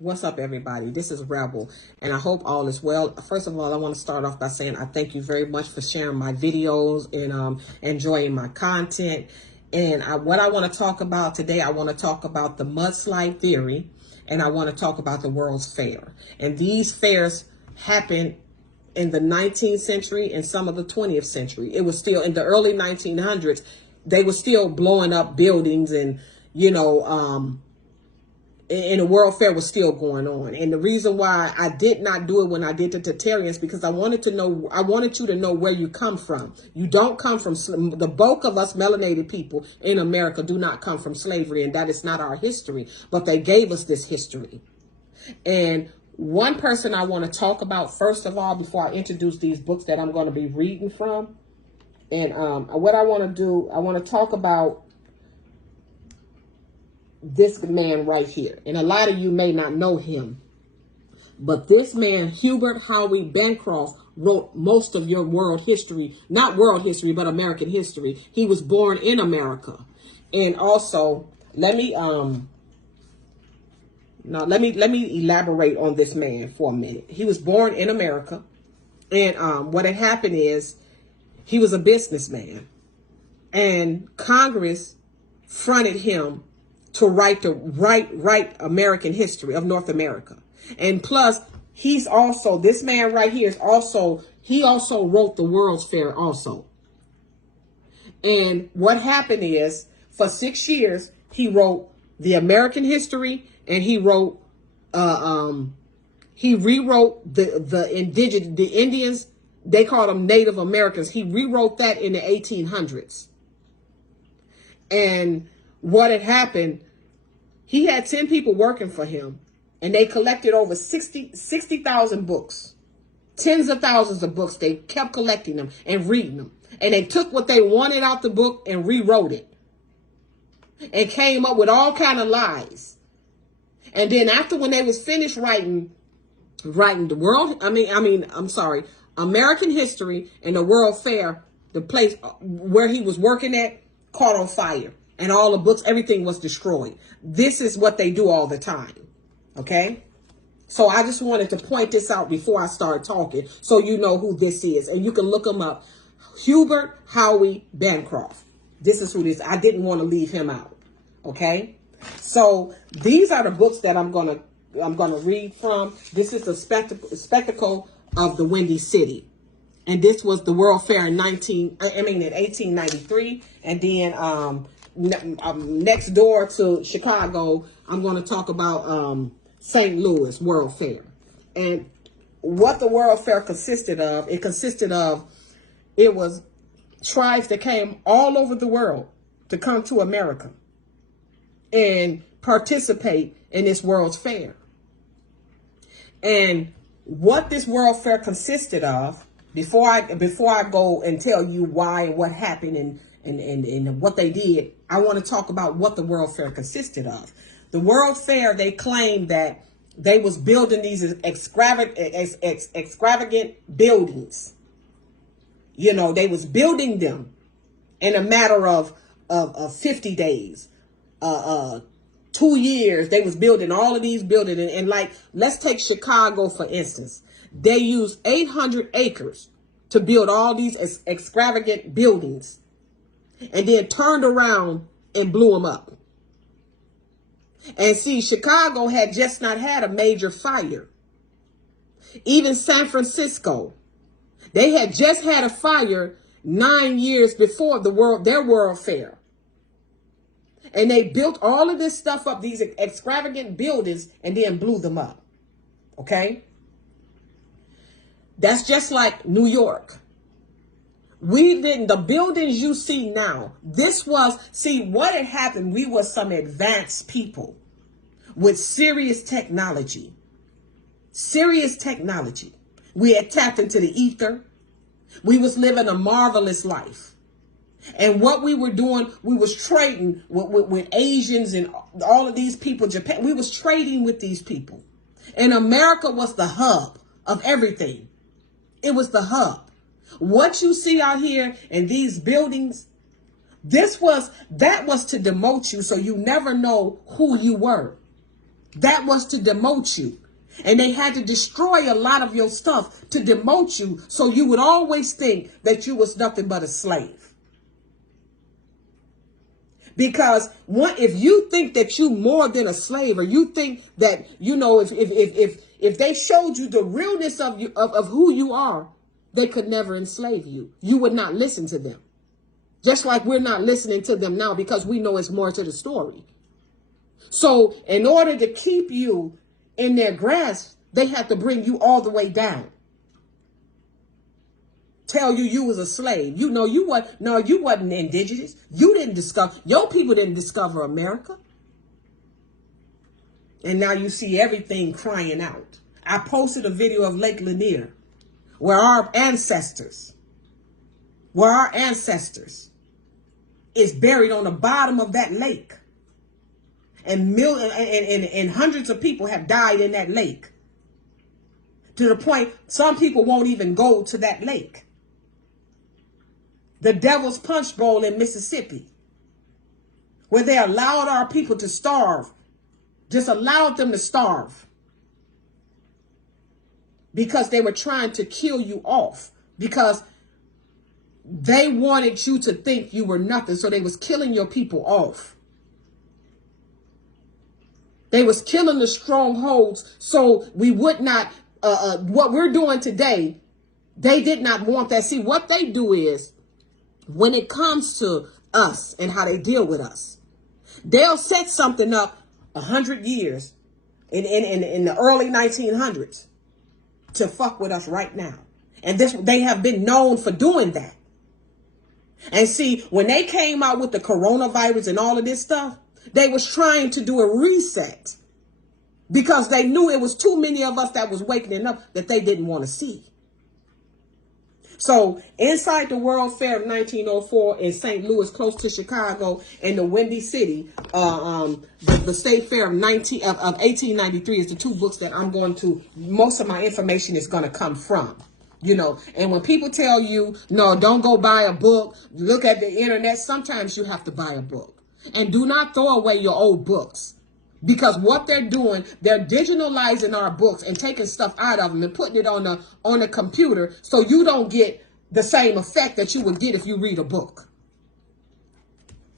What's up, everybody? This is Rebel, and I hope all is well. First of all, I want to start off by saying I thank you very much for sharing my videos and enjoying my content. And what I want to talk about today, I want to talk about the mudslide theory, and I want to talk about the World's Fair. And these fairs happen in the 19th century and some of the 20th century. It was still in the early 1900s. They were still blowing up buildings and, and the World Fair was still going on. And the reason why I did not do it when I did the Tartaryans, because I wanted you to know where you come from. You don't come from, the bulk of us melanated people in America do not come from slavery, and that is not our history, but they gave us this history. And one person I want to talk about, first of all, before I introduce these books that I'm going to be reading from, and what I want to do, I want to talk about this man right here. And a lot of you may not know him, but this man, Hubert Howie Bancroft, wrote most of your world history, not world history, but American history. He was born in America. And also, let me elaborate on this man for a minute. He was born in America, and what had happened is he was a businessman, and Congress fronted him to write American history of North America. And plus, this man right here he also wrote the World's Fair also. And what happened is, for 6 years, he wrote the American history, and he rewrote the Indians, they called them Native Americans. He rewrote that in the 1800s. And what had happened, he had 10 people working for him, and they collected over 60,000 books, tens of thousands of books. They kept collecting them and reading them. And they took what they wanted out the book and rewrote it and came up with all kind of lies. And then after, when they was finished writing American history and the World Fair, the place where he was working at caught on fire. And all the books, everything was destroyed. This is what they do all the time. Okay? So I just wanted to point this out before I start talking, so you know who this is. And you can look him up. Hubert Howie Bancroft. This is who this is. I didn't want to leave him out. Okay? So these are the books that I'm gonna read from. This is the spectacle of the Windy City. And this was the World Fair in 1893. And then next door to Chicago, I'm going to talk about St. Louis World Fair. And what the World Fair consisted of, it was tribes that came all over the world to come to America and participate in this World's Fair. And what this World Fair consisted of, before I go and tell you why and what happened and what they did, I want to talk about what the World Fair consisted of. The World Fair, they claimed that they was building these extravagant buildings. You know, they was building them in a matter of 50 days, 2 years. They was building all of these buildings. And like, let's take Chicago, for instance. They used 800 acres to build all these extravagant buildings, and then turned around and blew them up. And see, Chicago had just not had a major fire. Even San Francisco, they had just had a fire 9 years before their World Fair. And they built all of this stuff up, these extravagant buildings, and then blew them up. Okay? That's just like New York. The buildings you see now, what had happened, we were some advanced people with serious technology. We had tapped into the ether. We was living a marvelous life. And what we were doing, we was trading with Asians and all of these people, Japan. We was trading with these people. And America was the hub of everything. It was the hub. What you see out here in these buildings, that was to demote you, so you never know who you were. That was to demote you. And they had to destroy a lot of your stuff to demote you, so you would always think that you was nothing but a slave. Because if you think that you more than a slave, or you think that, you know, if they showed you the realness of you, of who you are, they could never enslave you. You would not listen to them. Just like we're not listening to them now, because we know it's more to the story. So in order to keep you in their grasp, they had to bring you all the way down. Tell you was a slave. You know, you wasn't indigenous. You didn't discover, your people didn't discover America. And now you see everything crying out. I posted a video of Lake Lanier, where our ancestors is buried on the bottom of that lake. And hundreds of people have died in that lake. To the point, some people won't even go to that lake. The Devil's Punch Bowl in Mississippi, where they allowed our people to starve, just allowed them to starve, because they were trying to kill you off, because they wanted you to think you were nothing. So they was killing your people off. They was killing the strongholds, so we would not, what we're doing today, they did not want that. See, what they do is, when it comes to us and how they deal with us, they'll set something up 100 years in the early 1900s to fuck with us right now. And they have been known for doing that. And see, when they came out with the coronavirus and all of this stuff, they was trying to do a reset, because they knew it was too many of us that was waking up that they didn't want to see. So inside the World Fair of 1904 in St. Louis, close to Chicago, and the Windy City, the State Fair of 1893 is the two books that I'm going to, most of my information is going to come from. You know, and when people tell you, no, don't go buy a book, look at the internet, sometimes you have to buy a book. And do not throw away your old books. Because what they're doing, they're digitalizing our books and taking stuff out of them and putting it on a computer, so you don't get the same effect that you would get if you read a book.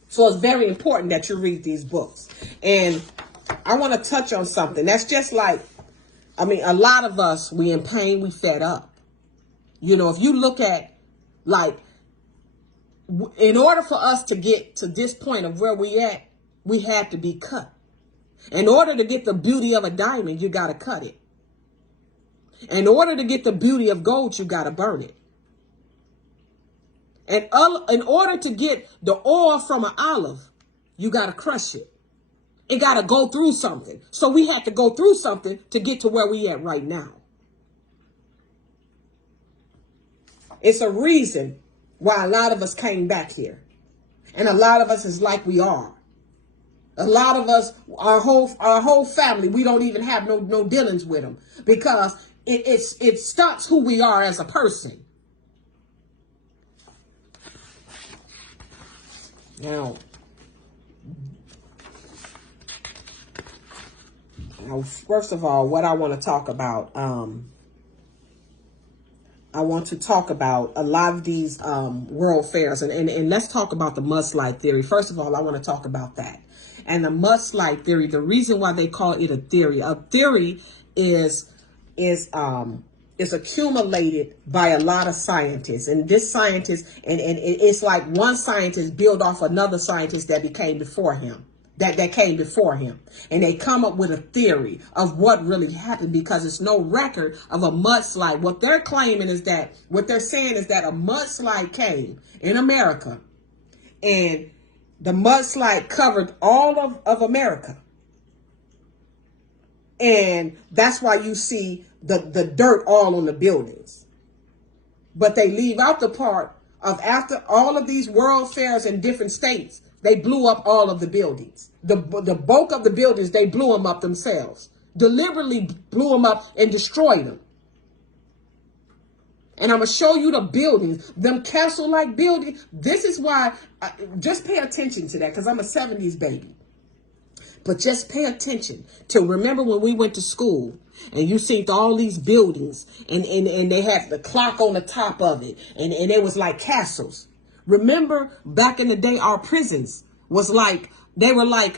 So it's very important that you read these books. And I want to touch on something. That's just like, I mean, a lot of us, we in pain, we fed up. You know, if you look at, like, in order for us to get to this point of where we at, we had to be cut. In order to get the beauty of a diamond, you got to cut it. In order to get the beauty of gold, you got to burn it. And in order to get the oil from an olive, you got to crush it. It got to go through something. So we had to go through something to get to where we at right now. It's a reason why a lot of us came back here. And a lot of us is like we are. A lot of us, our whole family, we don't even have no dealings with them, because it stops who we are as a person. Now, first of all, what I want to talk about, I want to talk about a lot of these world fairs, and let's talk about the mudslide theory. First of all, I want to talk about that. And the mudslide theory, the reason why they call it a theory is accumulated by a lot of scientists. And this scientist, and it's like one scientist built off another scientist that came before him. And they come up with a theory of what really happened, because it's no record of a mudslide. What they're saying is that a mudslide came in America, and the mudslide covered all of America. And that's why you see the dirt all on the buildings. But they leave out the part of, after all of these world fairs in different states, they blew up all of the buildings. The bulk of the buildings, they blew them up themselves. Deliberately blew them up and destroyed them. And I'm going to show you the buildings, them castle-like buildings. This is why, just pay attention to that, because I'm a 70s baby. But just pay attention to, remember when we went to school and you seen all these buildings and they had the clock on the top of it and it was like castles. Remember back in the day, our prisons was like, they were like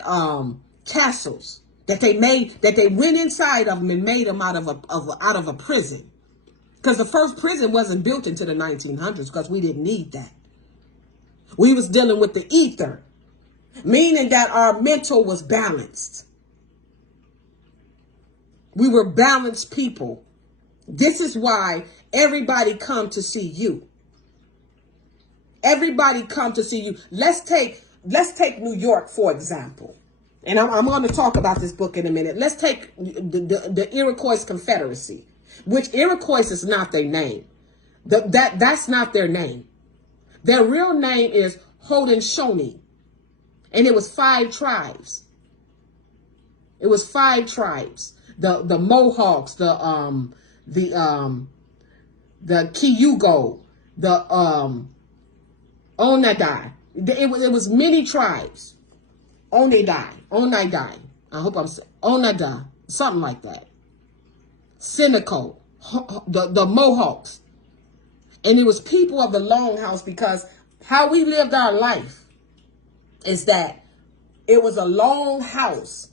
castles that they went inside of them and made them out of a prison. Because the first prison wasn't built into the 1900s because we didn't need that. We was dealing with the ether, meaning that our mental was balanced. We were balanced people. This is why everybody come to see you. Everybody come to see you. Let's take New York, for example. And I'm going to talk about this book in a minute. Let's take the Iroquois Confederacy, which Iroquois is not their name. That's not their name. Their real name is Haudenosaunee. And it was 5 tribes. It was 5 tribes. The Mohawks, the Cayuga, the Onondaga. It was many tribes. Onondaga. I hope I'm saying Onondaga, something like that. Seneca, the Mohawks. And it was people of the Longhouse, because how we lived our life is that it was a long house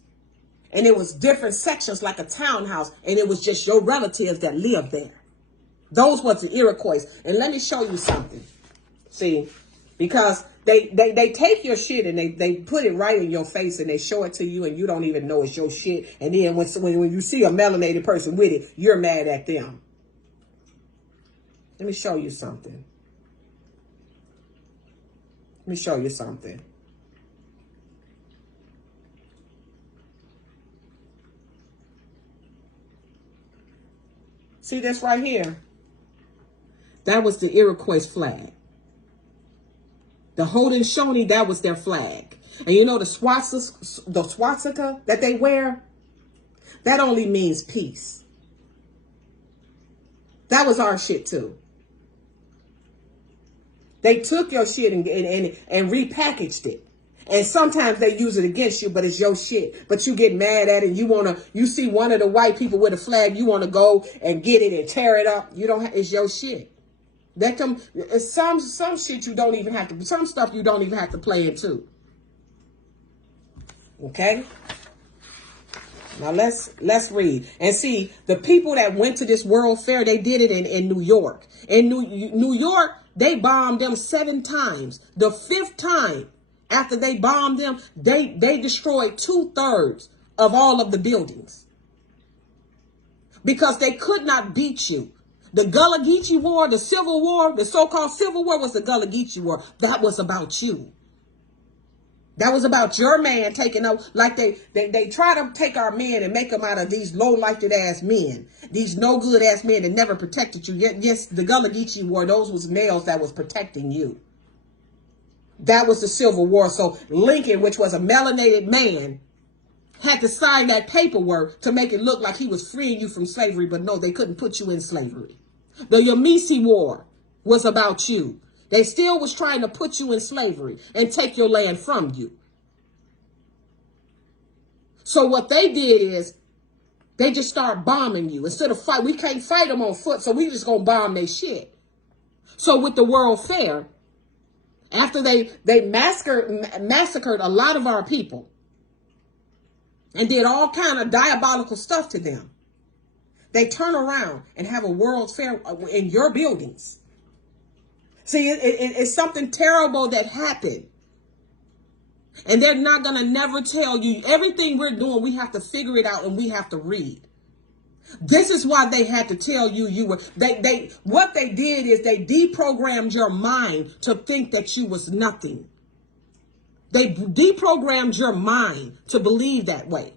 and it was different sections like a townhouse, and it was just your relatives that lived there. Those was the Iroquois. And let me show you something. See, because they take your shit and they put it right in your face and they show it to you and you don't even know it's your shit. And then when you see a melanated person with it, you're mad at them. Let me show you something. Let me show you something. See this right here? That was the Iroquois flag. The Haudenosaunee, that was their flag. And you know the swastika that they wear? That only means peace. That was our shit too. They took your shit and repackaged it. And sometimes they use it against you, but it's your shit. But you get mad at it. You see one of the white people with a flag, you want to go and get it and tear it up. It's your shit. Some shit you don't even have to, some stuff you don't even have to play into. Okay? Now let's read and see the people that went to this World Fair. They did it in New York. In New York, they bombed them 7 times. The 5th time after they bombed them, they destroyed 2/3 of all of the buildings because they could not beat you. The Gullah Geechee War, the Civil War, the so-called Civil War was the Gullah Geechee War. That was about you. That was about your man taking up, like they try to take our men and make them out of these low-lifted ass men, these no good ass men that never protected you. Yes, the Gullah Geechee War, those was males that was protecting you. That was the Civil War. So Lincoln, which was a melanated man, had to sign that paperwork to make it look like he was freeing you from slavery, but no, they couldn't put you in slavery. The Yamasee War was about you. They still was trying to put you in slavery and take your land from you. So what they did is they just start bombing you. Instead of fight, we can't fight them on foot, so we just gonna bomb their shit. So with the World Fair, after they massacred a lot of our people and did all kind of diabolical stuff to them, they turn around and have a World Fair in your buildings. See, it's something terrible that happened. And they're not going to never tell you. Everything we're doing, we have to figure it out and we have to read. This is why they had to tell you what they did is they deprogrammed your mind to think that you was nothing. They deprogrammed your mind to believe that way.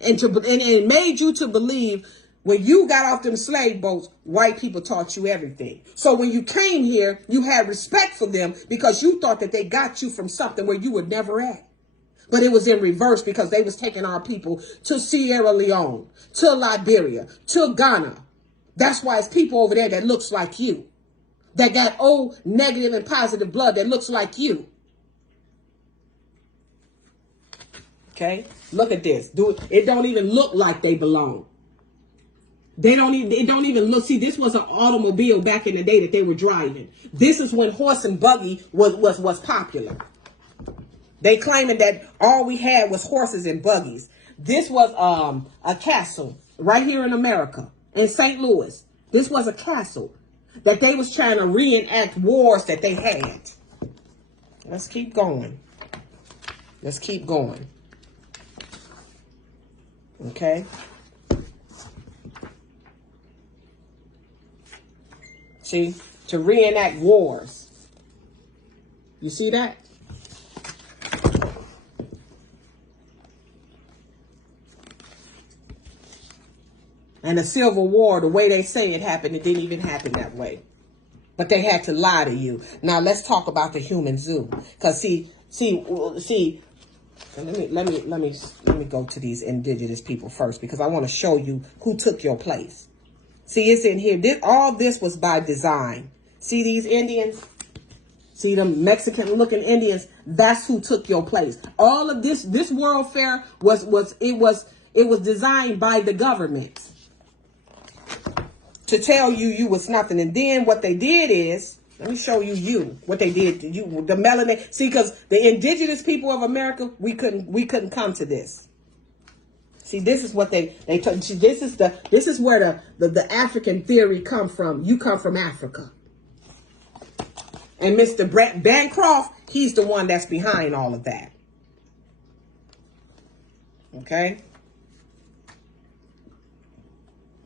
And it made you to believe when you got off them slave boats, white people taught you everything. So when you came here, you had respect for them because you thought that they got you from something where you were never at. But it was in reverse because they was taking our people to Sierra Leone, to Liberia, to Ghana. That's why it's people over there that looks like you, that got O negative and positive blood that looks like you. Okay, look at this. It don't even look like they belong. They don't even, it don't even look. See, this was an automobile back in the day that they were driving. This is when horse and buggy was popular. They claiming that all we had was horses and buggies. This was a castle right here in America, in St. Louis. This was a castle that they was trying to reenact wars that they had. Let's keep going. Let's keep going. Okay. See, to reenact wars. You see that? And the Civil War, the way they say it happened, it didn't even happen that way. But they had to lie to you. Now let's talk about the human zoo. Cause see. Let me go to these indigenous people first, because I want to show you who took your place. See, it's in here. All this was by design. See these Indians? See them Mexican looking Indians? That's who took your place. All of this World Fair was designed by the government to tell you was nothing. And then what they did is, let me show you what they did to you, the melanin. See, because the indigenous people of America, we couldn't come to this. See, this is what they took. See, this is where the African theory come from. You come from Africa. And Mr. Bancroft, he's the one that's behind all of that. Okay?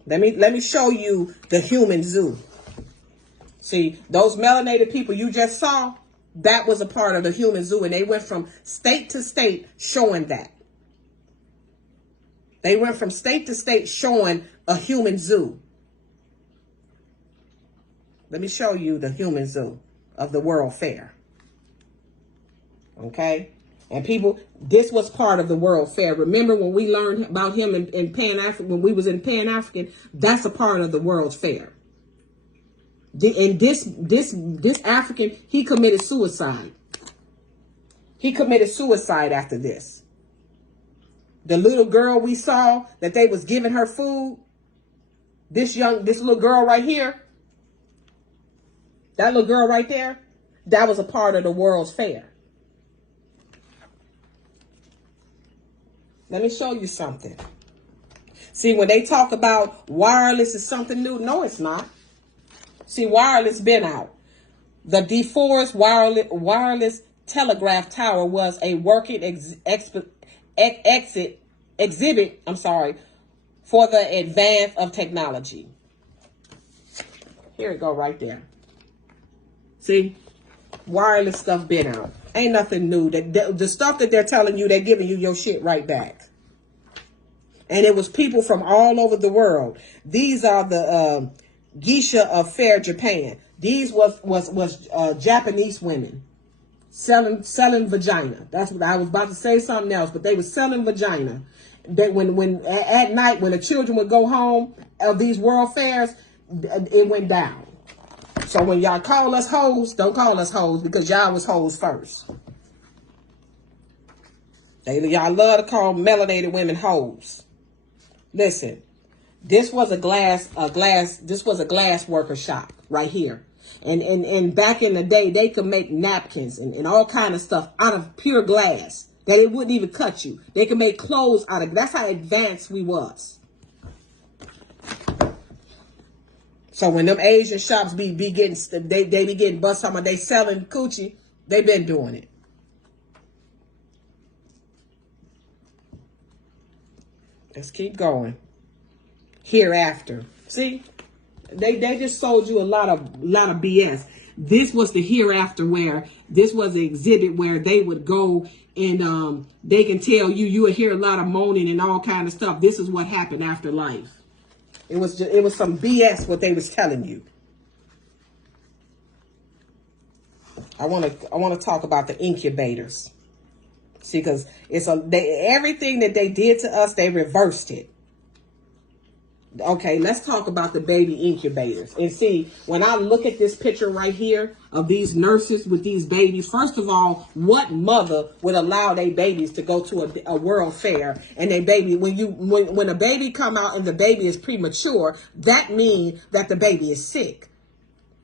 Let me show you the human zoo. See, those melanated people you just saw, that was a part of the human zoo. And they went from state to state showing that. They went from state to state showing a human zoo. Let me show you the human zoo of the World Fair. Okay? And people, this was part of the World Fair. Remember when we learned about him in Pan-African, when we was in Pan-African, that's a part of the World's Fair. And this African, he committed suicide. He committed suicide after this. The little girl we saw that they was giving her food, this little girl right here, that little girl right there, that was a part of the World's Fair. Let me show you something. See, when they talk about wireless is something new, no, it's not. See, wireless been out. The DeForest wireless telegraph tower was a working exhibit for the advance of technology. Here it go right there. See, wireless stuff been out. Ain't nothing new. The stuff that they're telling you, they're giving you your shit right back. And it was people from all over the world. These are the geisha of Fair Japan. These was Japanese women selling vagina. That's what I was about to say, something else, but they were selling vagina. That when at night when the children would go home of these world fairs, it went down. So when y'all call us hoes, don't call us hoes, because y'all was hoes first. Y'all love to call melanated women hoes. Listen, this was a glass worker shop right here. And back in the day, they could make napkins and all kind of stuff out of pure glass that it wouldn't even cut you. They could make clothes out of it. That's how advanced we was. So when them Asian shops be getting, they be getting bust talking about they selling coochie, they been doing it. Let's keep going. Hereafter. See? They just sold you a lot of BS. This was the hereafter, where this was the exhibit where they would go and they can tell you would hear a lot of moaning and all kind of stuff. This is what happened after life. It was some BS what they was telling you. I want to talk about the incubators. See, because everything that they did to us, they reversed it. Okay, let's talk about the baby incubators. And see, when I look at this picture right here of these nurses with these babies, first of all, what mother would allow their babies to go to a world fair and their baby, when a baby come out and the baby is premature, that means that the baby is sick.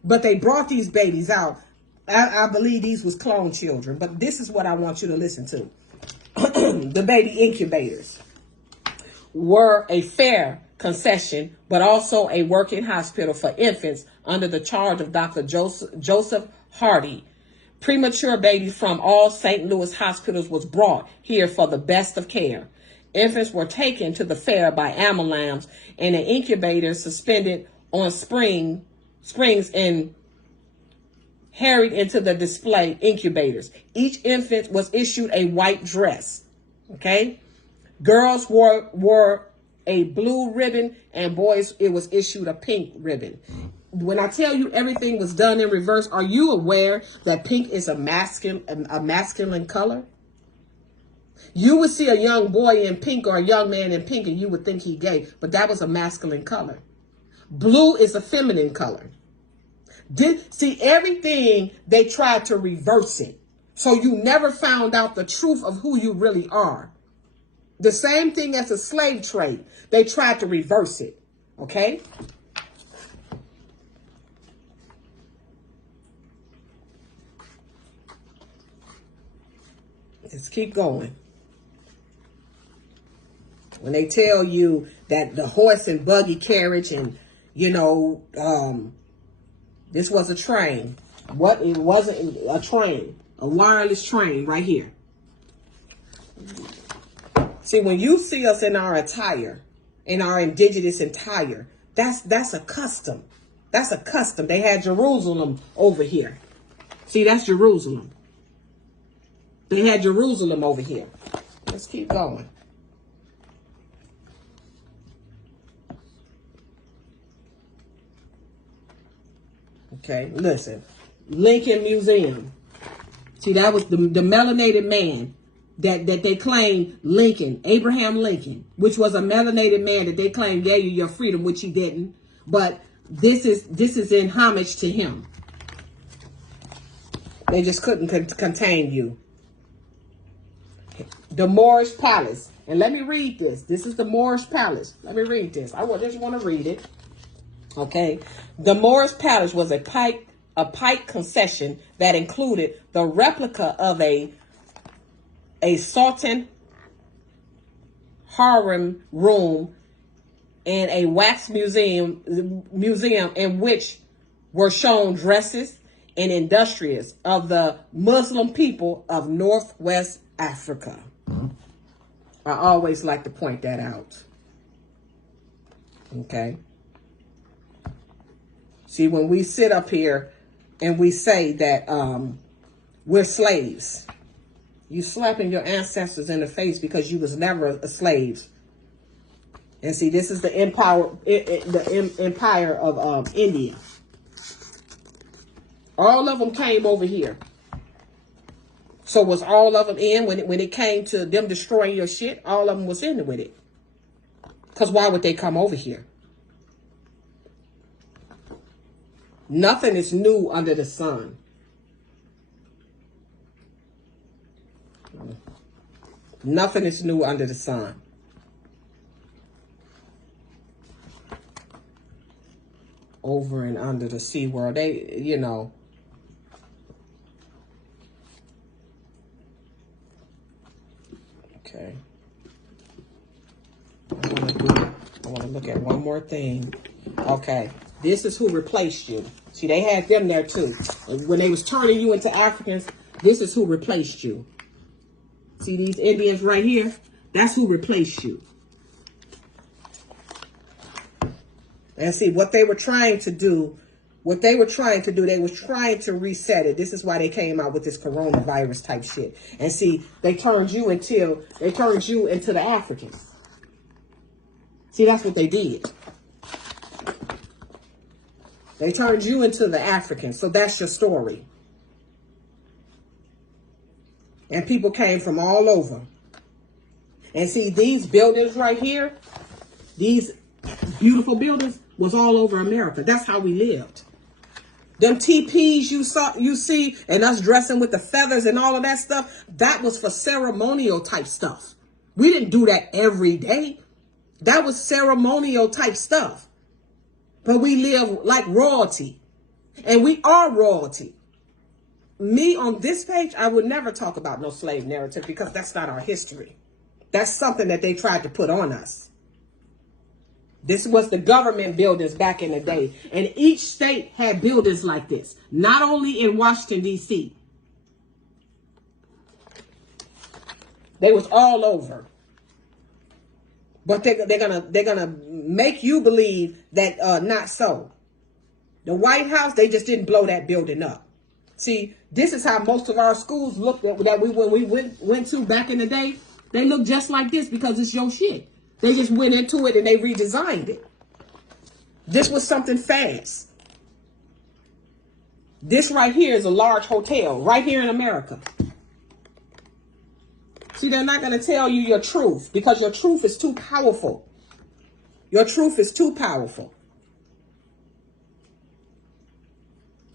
But they brought these babies out. I believe these was clone children, but this is what I want you to listen to. The baby incubators were a fair concession, but also a working hospital for infants under the charge of Dr. Joseph Hardy. Premature babies from all St. Louis hospitals was brought here for the best of care. Infants were taken to the fair by ambulance and an incubator suspended on springs and harried into the display incubators. Each infant was issued a white dress. Okay. Girls wore a blue ribbon, and boys, it was issued a pink ribbon. When I tell you everything was done in reverse, are you aware that pink is a masculine color? You would see a young boy in pink or a young man in pink and you would think he gay, but that was a masculine color. Blue is a feminine color. See, everything, they tried to reverse it. So you never found out the truth of who you really are. The same thing as the slave trade. They tried to reverse it. Okay? Let's keep going. When they tell you that the horse and buggy carriage and, this was a train. What? It wasn't a train. A wireless train right here. See, when you see us in our attire, in our indigenous attire, that's a custom. That's a custom. They had Jerusalem over here. See, that's Jerusalem. They had Jerusalem over here. Let's keep going. Okay, listen. Lincoln Museum. See, that was the melanated man that they claimed Lincoln, Abraham Lincoln, which was a melanated man that they claimed gave you your freedom, which he didn't. But this is in homage to him. They just couldn't contain you. The Moorish Palace. And let me read this. This is the Moorish Palace. Let me read this. I just want to read it. Okay. The Moorish Palace was a pike concession that included the replica of a Sultan harem room and a wax museum in which were shown dresses and industrials of the Muslim people of Northwest Africa. I always like to point that out. Okay. See, when we sit up here and we say that we're slaves, you slapping your ancestors in the face because you was never a slave. And see, this is the empire of India. All of them came over here. So was all of them in when it came to them destroying your shit? All of them was in with it. Because why would they come over here? Nothing is new under the sun. Nothing is new under the sun. Over and under the sea world, they, Okay. I want to look at one more thing. Okay. This is who replaced you. See, they had them there too. When they was turning you into Africans, this is who replaced you. See these Indians right here? That's who replaced you. And see, what they were trying to do, they was trying to reset it. This is why they came out with this coronavirus type shit. And see, they turned you into the Africans. See, that's what they did. They turned you into the Africans. So that's your story. And people came from all over. And see, these buildings right here, these Beautiful buildings was all over America. That's how we lived. Them teepees you see, and us dressing with the feathers and all of that stuff, that was for ceremonial type stuff. We didn't do that every day. That was ceremonial type stuff. But we live like royalty. And we are royalty. Me on this page, I would never talk about no slave narrative because that's not our history. That's something that they tried to put on us. This was the government buildings back in the day. And each state had buildings like this. Not only in Washington, D.C. They was all over. But they're gonna make you believe that not so. The White House, they just didn't blow that building up. See, this is how most of our schools looked at that when we went to back in the day. They look just like this because it's your shit. They just went into it and they redesigned it. This was something fast. This right here is a large hotel right here in America. See, they're not going to tell you your truth because your truth is too powerful. Your truth is too powerful.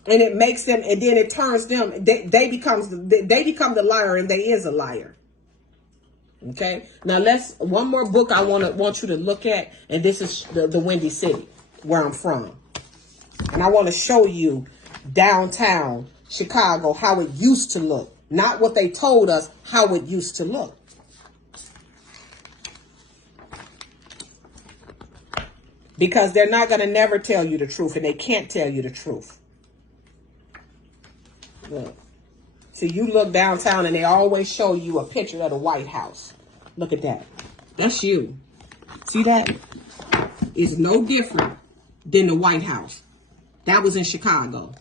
And it makes them, and then it turns them, they become the liar, and they is a liar. Okay. Now one more book I want you to look at, and this is the Windy City, where I'm from. And I want to show you downtown Chicago, how it used to look. Not what they told us, how it used to look. Because they're not going to never tell you the truth, and they can't tell you the truth. Look. See, you look downtown and they always show you a picture of the White House. Look at that. That's you. See that? It's no different than the White House. That was in Chicago.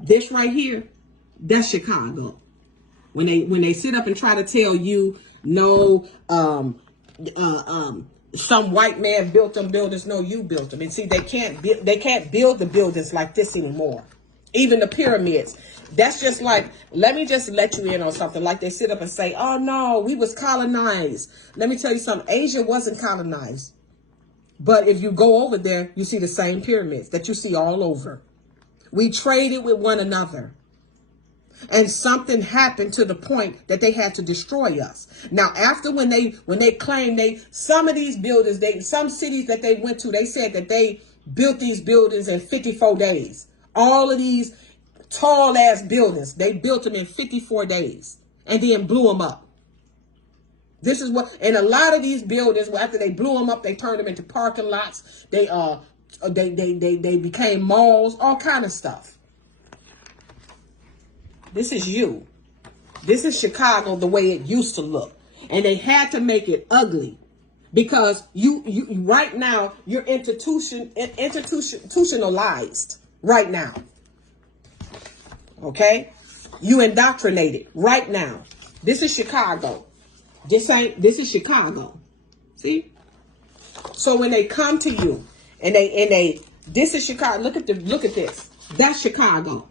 This right here, that's Chicago. When they sit up and try to tell you, no, some white man built them buildings. No, you built them. And see, they can't build the buildings like this anymore. Even the pyramids. That's just like, let me just let you in on something. Like they sit up and say, oh no, we was colonized. Let me tell you something. Asia wasn't colonized. But if you go over there, you see the same pyramids that you see all over. We traded with one another. And something happened to the point that they had to destroy us. Now, after when they claimed some of these buildings, some cities that they went to, they said that they built these buildings in 54 days. All of these tall ass buildings, they built them in 54 days and then blew them up. This is what, and a lot of these buildings, after they blew them up, they turned them into parking lots. They became malls, all kind of stuff. This is you. This is Chicago the way it used to look. And they had to make it ugly because you right now, you're institutionalized right now. Okay? You indoctrinated right now. This is Chicago. This is Chicago. See? So when they come to you and this is Chicago. Look at this. That's Chicago.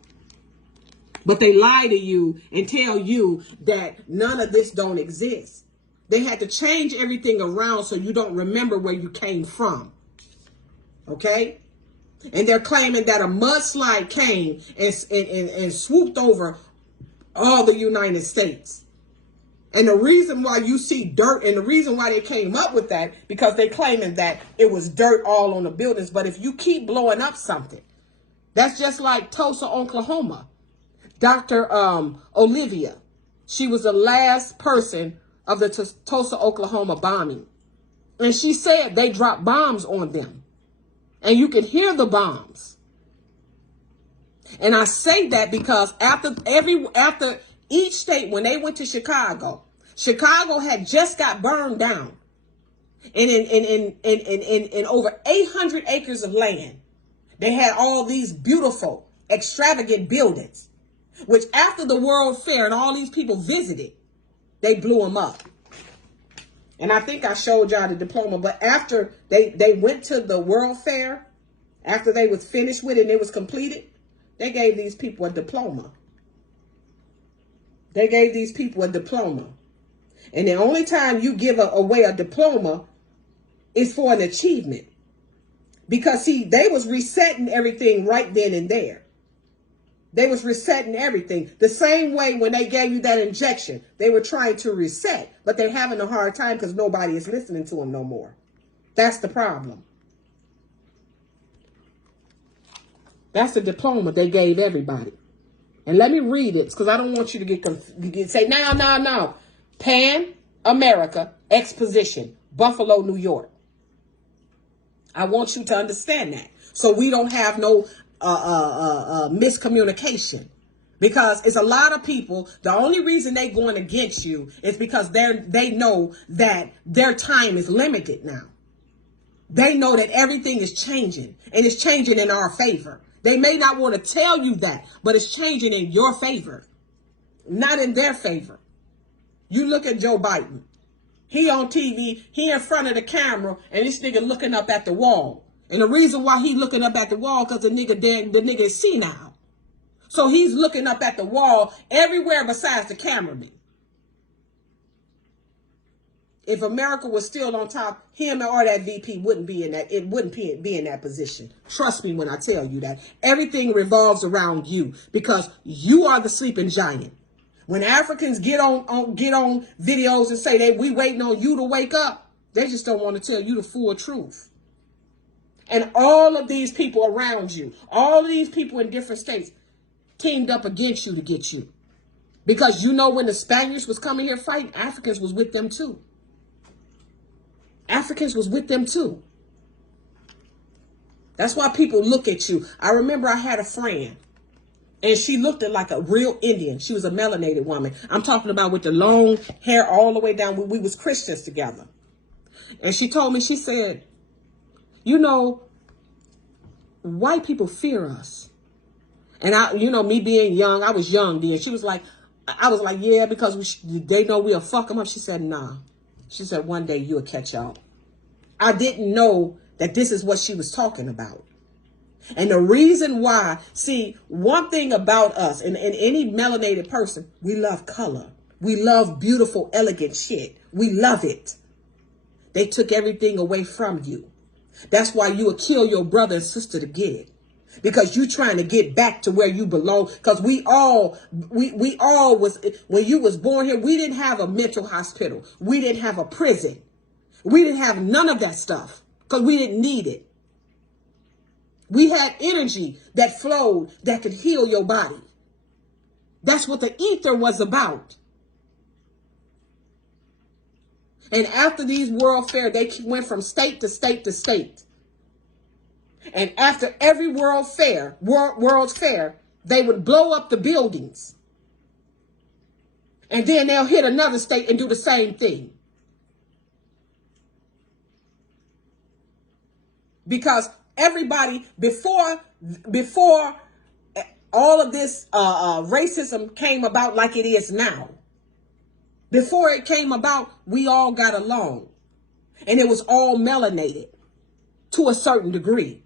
But they lie to you and tell you that none of this don't exist. They had to change everything around so you don't remember where you came from. Okay? And they're claiming that a mudslide came and swooped over all the United States. And the reason why you see dirt, and the reason why they came up with that, because they claiming that it was dirt all on the buildings. But if you keep blowing up something, that's just like Tulsa, Oklahoma. Dr. Olivia, she was the last person of the Tulsa, Oklahoma bombing. And she said they dropped bombs on them. And you could hear the bombs. And I say that because after each state, when they went to Chicago had just got burned down. And in over 800 acres of land, they had all these beautiful, extravagant buildings. Which after the World Fair and all these people visited, they blew them up. And I think I showed y'all the diploma. But after they went to the World Fair, after they was finished with it and it was completed, they gave these people a diploma. They gave these people a diploma. And the only time you give away a diploma is for an achievement. Because see, they was resetting everything right then and there. They was resetting everything. The same way when they gave you that injection, they were trying to reset, but they're having a hard time because nobody is listening to them no more. That's the problem. That's the diploma they gave everybody. And let me read it because I don't want you to say, no. Pan America Exposition, Buffalo, New York. I want you to understand that. So we don't have no miscommunication. Because it's a lot of people, the only reason they going against you is because they know that their time is limited now. They know that everything is changing, and it's changing in our favor. They may not want to tell you that, but it's changing in your favor, not in their favor. You look at Joe Biden. He on TV, he in front of the camera, and this nigga looking up at the wall. And the reason why he looking up at the wall, because the nigga is senile. So he's looking up at the wall everywhere besides the cameraman. If America was still on top, him or that VP wouldn't be in that position. Trust me when I tell you that. Everything revolves around you because you are the sleeping giant. When Africans get on videos and say we waiting on you to wake up, they just don't want to tell you the full truth. And all of these people around you, all of these people in different states teamed up against you to get you. Because you know when the Spaniards was coming here fighting, Africans was with them too. Africans was with them too. That's why people look at you. I remember I had a friend and she looked like a real Indian. She was a melanated woman. I'm talking about with the long hair all the way down. We was Christians together. And she told me, she said, you know, white people fear us. And me being young, I was young then. She was like, I was like, yeah, because they know we'll fuck them up. She said, nah. She said, one day you'll catch up. I didn't know that this is what she was talking about. And the reason why, see, one thing about us and any melanated person, we love color. We love beautiful, elegant shit. We love it. They took everything away from you. That's why you would kill your brother and sister to get it. Because you trying to get back to where you belong. Because we all was, when you was born here, we didn't have a mental hospital. We didn't have a prison. We didn't have none of that stuff. Because we didn't need it. We had energy that flowed that could heal your body. That's what the ether was about. And after these world fairs, they went from state to state to state. And after every world's fair, they would blow up the buildings. And then they'll hit another state and do the same thing. Because everybody, before all of this racism came about like it is now, before it came about, we all got along. And it was all melanated to a certain degree.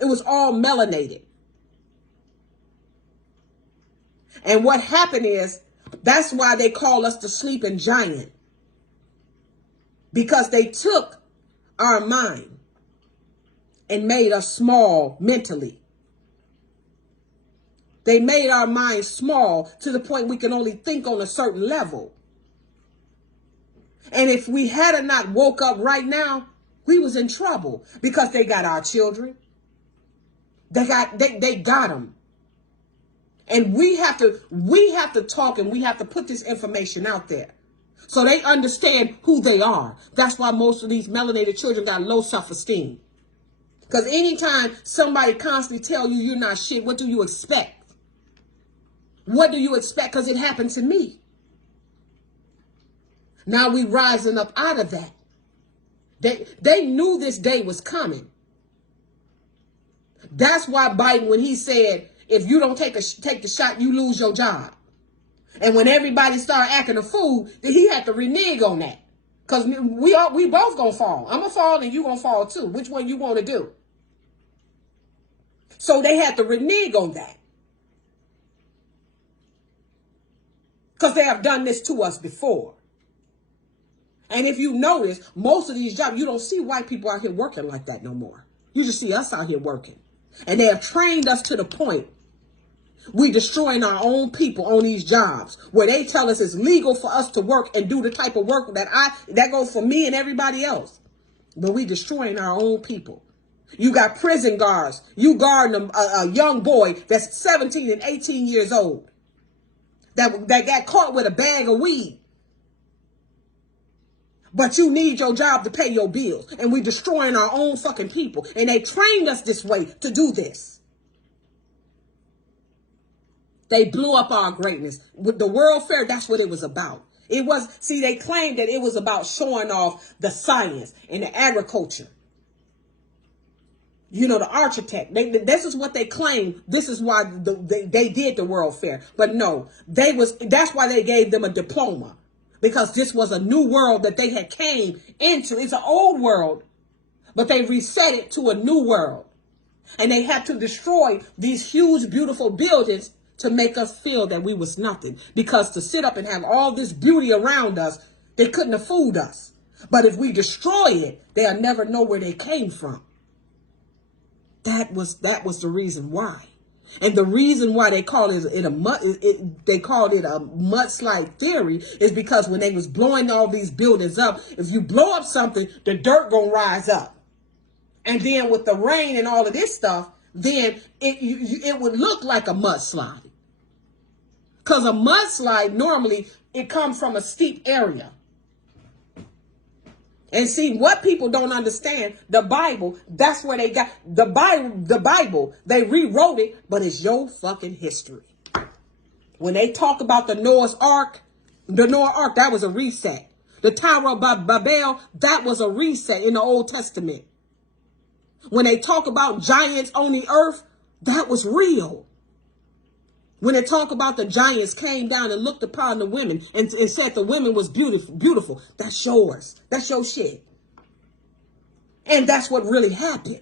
It was all melanated. And what happened is, that's why they call us the sleeping giant. Because they took our mind and made us small mentally. They made our minds small to the point we can only think on a certain level. And if we had not woke up right now, we was in trouble because they got our children. They got them. And we have to talk and we have to put this information out there so they understand who they are. That's why most of these melanated children got low self-esteem. Because anytime somebody constantly tell you you're not shit, what do you expect? What do you expect? Because it happened to me. Now we rising up out of that. They knew this day was coming. That's why Biden, when he said, if you don't take the shot, you lose your job. And when everybody started acting a fool, then he had to renege on that. Because we both gonna fall. I'm gonna fall and you gonna fall too. Which one you want to do? So they had to renege on that. Because they have done this to us before. And if you notice, most of these jobs, you don't see white people out here working like that no more. You just see us out here working. And they have trained us to the point we destroying our own people on these jobs where they tell us it's legal for us to work and do the type of work that goes for me and everybody else. But we destroying our own people. You got prison guards. You guarding a young boy that's 17 and 18 years old that got caught with a bag of weed. But you need your job to pay your bills. And we destroying our own fucking people. And they trained us this way to do this. They blew up our greatness. With the World Fair, that's what it was about. It was, see, they claimed that it was about showing off the science and the agriculture. You know, the architect. This is what they claim. This is why they did the World Fair. But no, that's why they gave them a diploma. Because this was a new world that they had came into. It's an old world, but they reset it to a new world. And they had to destroy these huge, beautiful buildings to make us feel that we was nothing. Because to sit up and have all this beauty around us, they couldn't have fooled us. But if we destroy it, they'll never know where they came from. That was the reason why. And the reason why they called it a mudslide theory is because when they was blowing all these buildings up, if you blow up something, the dirt gonna rise up. And then with the rain and all of this stuff, then it would look like a mudslide. Because a mudslide, normally, it comes from a steep area. And see, what people don't understand, the Bible, that's where they got, the Bible, they rewrote it, but it's your fucking history. When they talk about the Noah's Ark, that was a reset. The Tower of Babel, that was a reset in the Old Testament. When they talk about giants on the earth, that was real. When they talk about the giants came down and looked upon the women and said the women was beautiful, that's yours. That's your shit. And that's what really happened.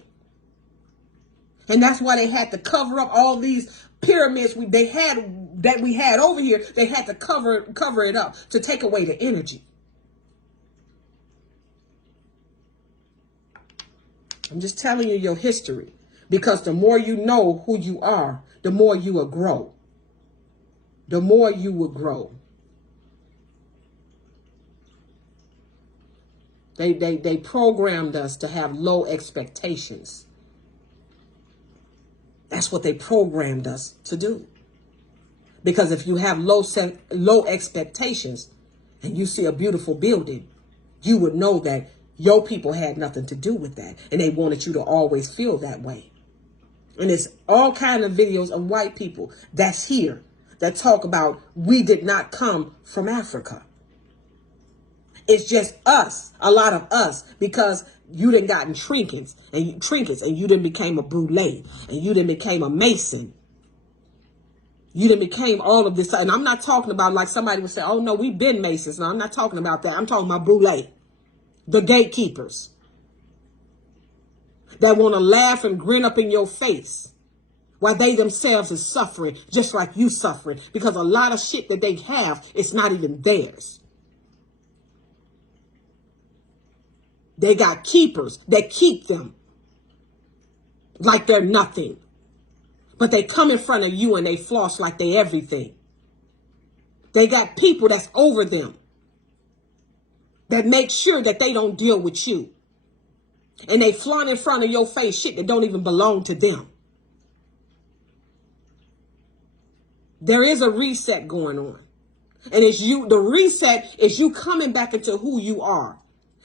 And that's why they had to cover up all these pyramids we had over here. They had to cover it up to take away the energy. I'm just telling you your history, because the more you know who you are, the more you will grow. The more you will grow. They programmed us to have low expectations. That's what they programmed us to do. Because if you have low expectations and you see a beautiful building, you would know that your people had nothing to do with that. And they wanted you to always feel that way. And it's all kinds of videos of white people that's here that talk about we did not come from Africa. It's just us, a lot of us, because you done gotten trinkets and you done became a brulee and you done became a mason. You done became all of this. And I'm not talking about like somebody would say, oh no, we've been masons. No, I'm not talking about that. I'm talking about brulee, the gatekeepers that want to laugh and grin up in your face while they themselves is suffering just like you suffering, because a lot of shit that they have, it's not even theirs. They got keepers that keep them like they're nothing. But they come in front of you and they floss like they everything. They got people that's over them that make sure that they don't deal with you. And they flaunt in front of your face shit that don't even belong to them. There is a reset going on. And the reset is you coming back into who you are.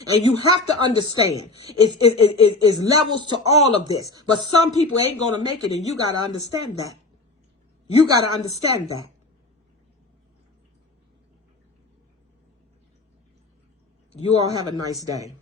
And you have to understand, it's levels to all of this. But some people ain't going to make it, and you got to understand that. You got to understand that. You all have a nice day.